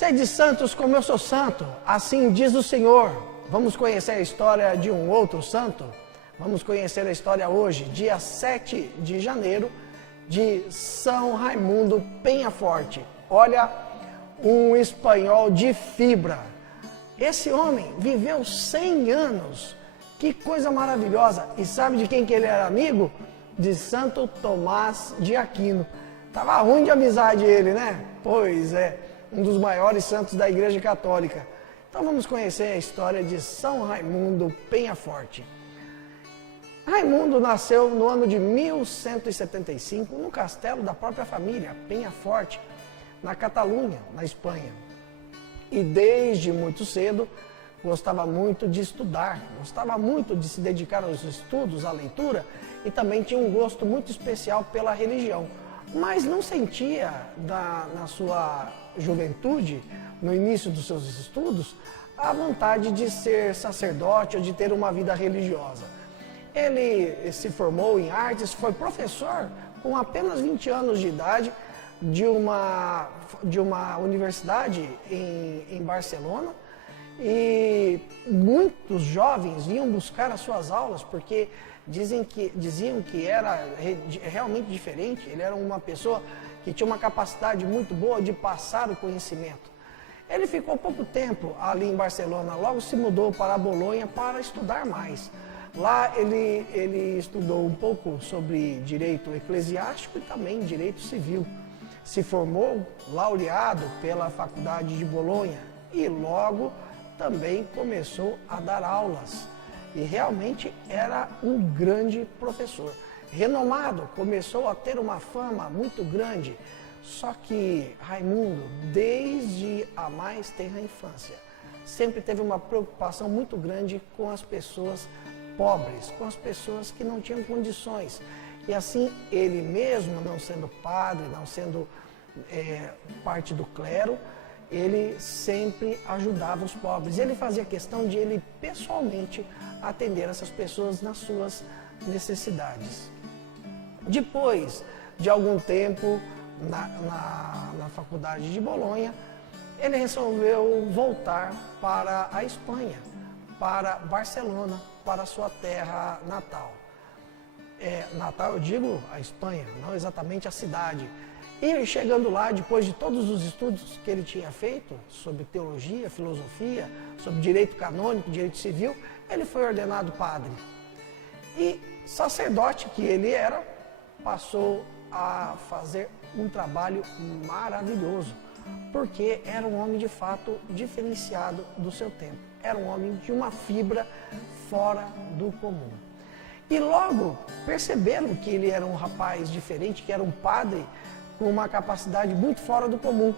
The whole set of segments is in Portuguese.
Sede santos como eu sou santo, assim diz o Senhor. Vamos conhecer a história de um outro santo? Vamos conhecer a história hoje, dia 7 de janeiro, de São Raimundo Penhaforte. Olha, um espanhol de fibra. Esse homem viveu 100 anos. Que coisa maravilhosa. E sabe de quem que ele era amigo? De Santo Tomás de Aquino. Tava ruim de amizade ele, né? Pois é, um dos maiores santos da Igreja Católica. Então vamos conhecer a história de São Raimundo Penhaforte. Raimundo nasceu no ano de 1175 no castelo da própria família, Penhaforte, na Catalunha, na Espanha. E desde muito cedo gostava muito de estudar, gostava muito de se dedicar aos estudos, à leitura, e também tinha um gosto muito especial pela religião. Mas não sentia na sua juventude, no início dos seus estudos, a vontade de ser sacerdote ou de ter uma vida religiosa. Ele se formou em artes, foi professor com apenas 20 anos de idade de uma universidade em Barcelona, e muitos jovens iam buscar as suas aulas porque diziam que era realmente diferente. Ele era uma pessoa que tinha uma capacidade muito boa de passar o conhecimento. Ele ficou pouco tempo ali em Barcelona, logo se mudou para Bolonha para estudar mais. Lá ele estudou um pouco sobre direito eclesiástico e também direito civil. Se formou laureado pela Faculdade de Bolonha e logo também começou a dar aulas. E realmente era um grande professor. Renomado, começou a ter uma fama muito grande. Só que Raimundo, desde a mais tenra infância, sempre teve uma preocupação muito grande com as pessoas pobres, com as pessoas que não tinham condições. E assim, ele mesmo, não sendo padre, não sendo parte do clero, ele sempre ajudava os pobres. Ele fazia questão de ele pessoalmente atender essas pessoas nas suas necessidades. Depois de algum tempo na faculdade de Bolonha, ele resolveu voltar para a Espanha, para Barcelona, para a sua terra natal. Natal, eu digo a Espanha, não exatamente a cidade. E chegando lá, depois de todos os estudos que ele tinha feito sobre teologia, filosofia, sobre direito canônico, direito civil, ele foi ordenado padre. E sacerdote que ele era, passou a fazer um trabalho maravilhoso, porque era um homem de fato diferenciado do seu tempo. Era um homem de uma fibra fora do comum. E logo perceberam que ele era um rapaz diferente, que era um padre com uma capacidade muito fora do comum.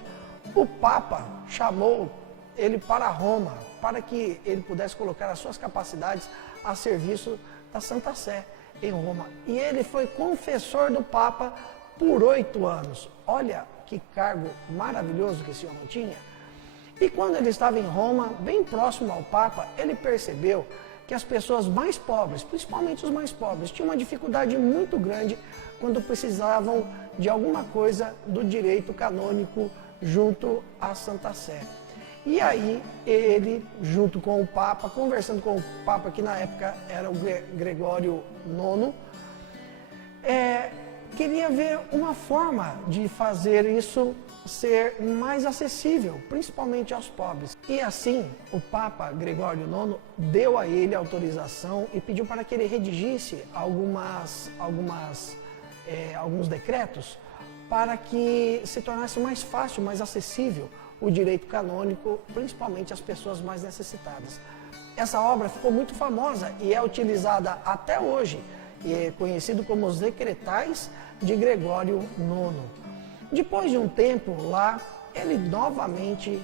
O Papa chamou ele para Roma, para que ele pudesse colocar as suas capacidades a serviço da Santa Sé em Roma. E ele foi confessor do Papa por 8 anos. Olha que cargo maravilhoso que esse homem tinha. E quando ele estava em Roma, bem próximo ao Papa, ele percebeu que as pessoas mais pobres, principalmente os mais pobres, tinham uma dificuldade muito grande quando precisavam de alguma coisa do direito canônico junto à Santa Sé. E aí ele, junto com o Papa, conversando com o Papa, que na época era o Gregório IX, queria ver uma forma de fazer isso ser mais acessível, principalmente aos pobres. E assim, o Papa Gregório IX deu a ele autorização e pediu para que ele redigisse alguns decretos para que se tornasse mais fácil, mais acessível o direito canônico, principalmente às pessoas mais necessitadas. Essa obra ficou muito famosa e é utilizada até hoje, e é conhecido como os Decretais de Gregório IX. Depois de um tempo lá, ele novamente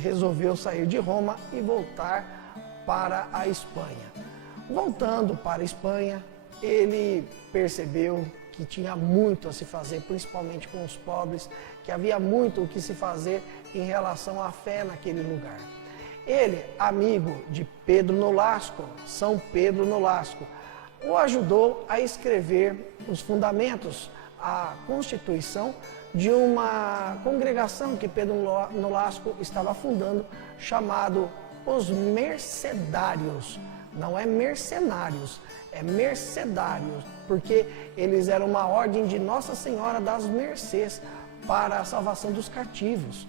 resolveu sair de Roma e voltar para a Espanha. Voltando para a Espanha, ele percebeu que tinha muito a se fazer, principalmente com os pobres, que havia muito o que se fazer em relação à fé naquele lugar. Ele, amigo de Pedro Nolasco, São Pedro Nolasco, o ajudou a escrever os fundamentos, a constituição de uma congregação que Pedro Nolasco estava fundando, chamado os Mercedários. Não é mercenários, é mercedários, porque eles eram uma ordem de Nossa Senhora das Mercês para a salvação dos cativos.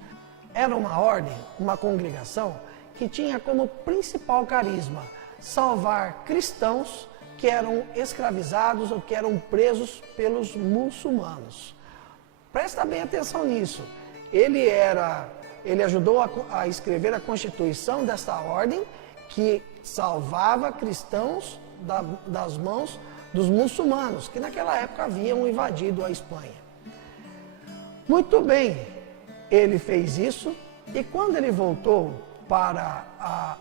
Era uma ordem, uma congregação, que tinha como principal carisma salvar cristãos que eram escravizados ou que eram presos pelos muçulmanos. Presta bem atenção nisso. Ele ajudou a escrever a constituição desta ordem que salvava cristãos das mãos dos muçulmanos, que naquela época haviam invadido a Espanha. Muito bem, ele fez isso e quando ele voltou para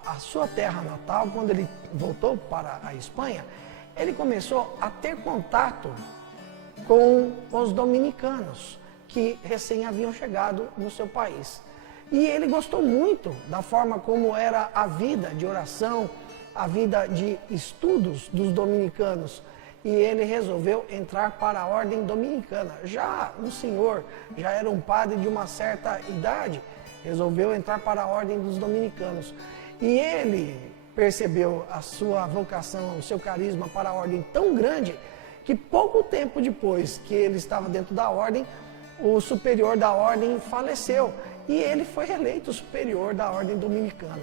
a sua terra natal, quando ele voltou para a Espanha, ele começou a ter contato com os dominicanos que recém haviam chegado no seu país. E ele gostou muito da forma como era a vida de oração, a vida de estudos dos dominicanos. E ele resolveu entrar para a ordem dominicana. Já um senhor, já era um padre de uma certa idade, resolveu entrar para a ordem dos dominicanos. E ele percebeu a sua vocação, o seu carisma para a ordem tão grande, que pouco tempo depois que ele estava dentro da ordem, o superior da ordem faleceu. E ele foi eleito superior da ordem dominicana.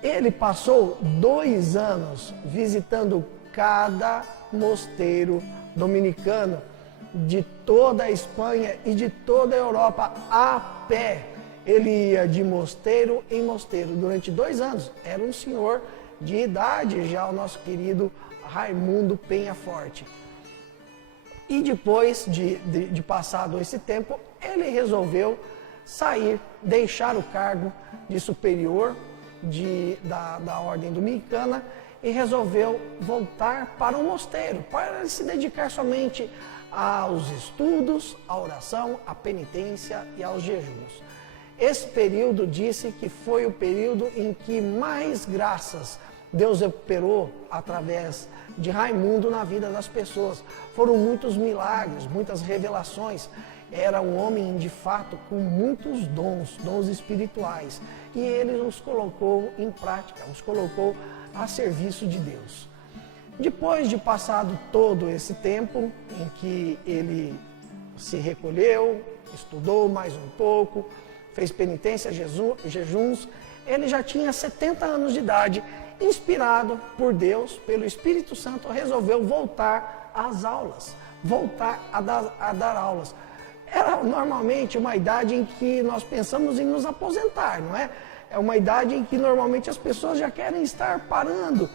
Ele passou 2 anos visitando cada mosteiro dominicano de toda a Espanha e de toda a Europa a pé. Ele ia de mosteiro em mosteiro durante 2 anos. Era um senhor de idade já, o nosso querido Raimundo Penhaforte. E depois de passado esse tempo, ele resolveu sair, deixar o cargo de superior da ordem dominicana e resolveu voltar para o mosteiro, para se dedicar somente aos estudos, à oração, à penitência e aos jejuns. Esse período disse que foi o período em que mais graças Deus operou através de Raimundo na vida das pessoas. Foram muitos milagres, muitas revelações. Era um homem, de fato, com muitos dons espirituais. E ele os colocou em prática, os colocou a serviço de Deus. Depois de passado todo esse tempo em que ele se recolheu, estudou mais um pouco, fez penitência, jejuns, ele já tinha 70 anos de idade, inspirado por Deus, pelo Espírito Santo, resolveu voltar às aulas, voltar a dar aulas. Era normalmente uma idade em que nós pensamos em nos aposentar, não é? É uma idade em que normalmente as pessoas já querem estar parando.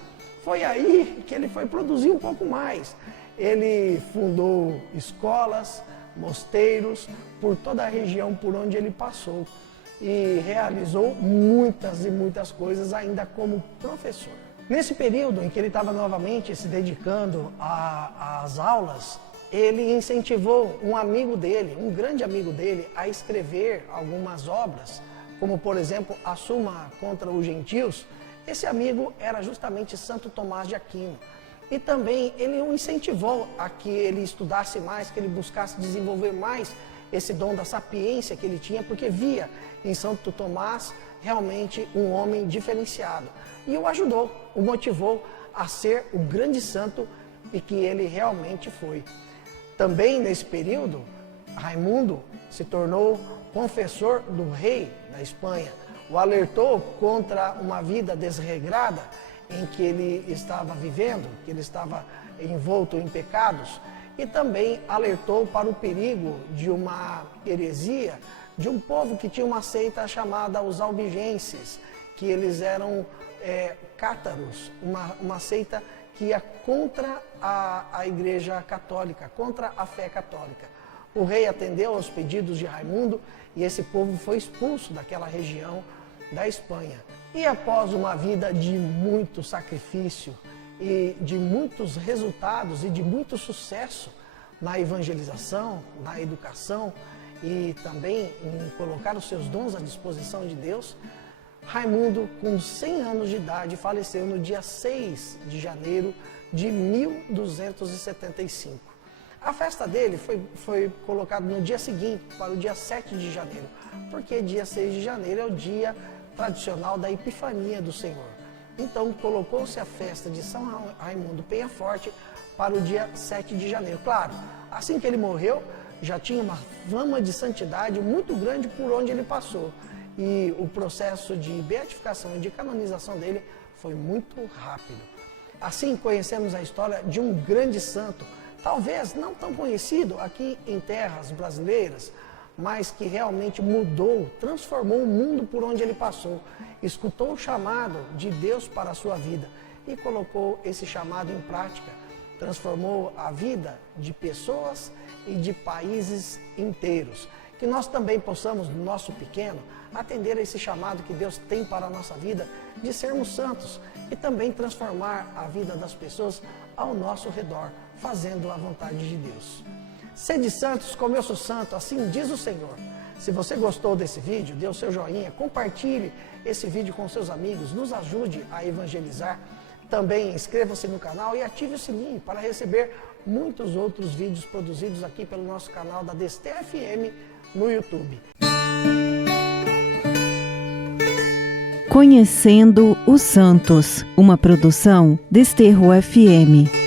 Foi aí que ele foi produzir um pouco mais. Ele fundou escolas, mosteiros, por toda a região por onde ele passou. E realizou muitas e muitas coisas ainda como professor. Nesse período em que ele estava novamente se dedicando às aulas, ele incentivou um amigo dele, um grande amigo dele, a escrever algumas obras, como por exemplo a Suma contra os Gentios. Esse amigo era justamente Santo Tomás de Aquino. E também ele o incentivou a que ele estudasse mais, que ele buscasse desenvolver mais esse dom da sapiência que ele tinha, porque via em Santo Tomás realmente um homem diferenciado. E o ajudou, o motivou a ser o grande santo e que ele realmente foi. Também nesse período, Raimundo se tornou confessor do rei da Espanha, o alertou contra uma vida desregrada em que ele estava vivendo, que ele estava envolto em pecados, e também alertou para o perigo de uma heresia de um povo que tinha uma seita chamada os albigenses, que eles eram cátaros, uma seita que ia contra a Igreja Católica, contra a fé católica. O rei atendeu aos pedidos de Raimundo e esse povo foi expulso daquela região da Espanha. E após uma vida de muito sacrifício e de muitos resultados e de muito sucesso na evangelização, na educação e também em colocar os seus dons à disposição de Deus, Raimundo, com 100 anos de idade, faleceu no dia 6 de janeiro de 1275. A festa dele foi colocada no dia seguinte, para o dia 7 de janeiro, porque dia 6 de janeiro é o dia tradicional da Epifania do Senhor. Então colocou-se a festa de São Raimundo Penhaforte para o dia 7 de janeiro. Claro, assim que ele morreu, já tinha uma fama de santidade muito grande por onde ele passou. E o processo de beatificação e de canonização dele foi muito rápido. Assim conhecemos a história de um grande santo, talvez não tão conhecido aqui em terras brasileiras, mas que realmente mudou, transformou o mundo por onde ele passou, escutou o chamado de Deus para a sua vida e colocou esse chamado em prática, transformou a vida de pessoas e de países inteiros. Que nós também possamos, no nosso pequeno, atender a esse chamado que Deus tem para a nossa vida de sermos santos e também transformar a vida das pessoas ao nosso redor, fazendo a vontade de Deus. Sede santos como eu sou santo, assim diz o Senhor. Se você gostou desse vídeo, dê o seu joinha, compartilhe esse vídeo com seus amigos, nos ajude a evangelizar. Também inscreva-se no canal e ative o sininho para receber muitos outros vídeos produzidos aqui pelo nosso canal da Desterro FM no YouTube. Conhecendo os Santos, uma produção Desterro FM.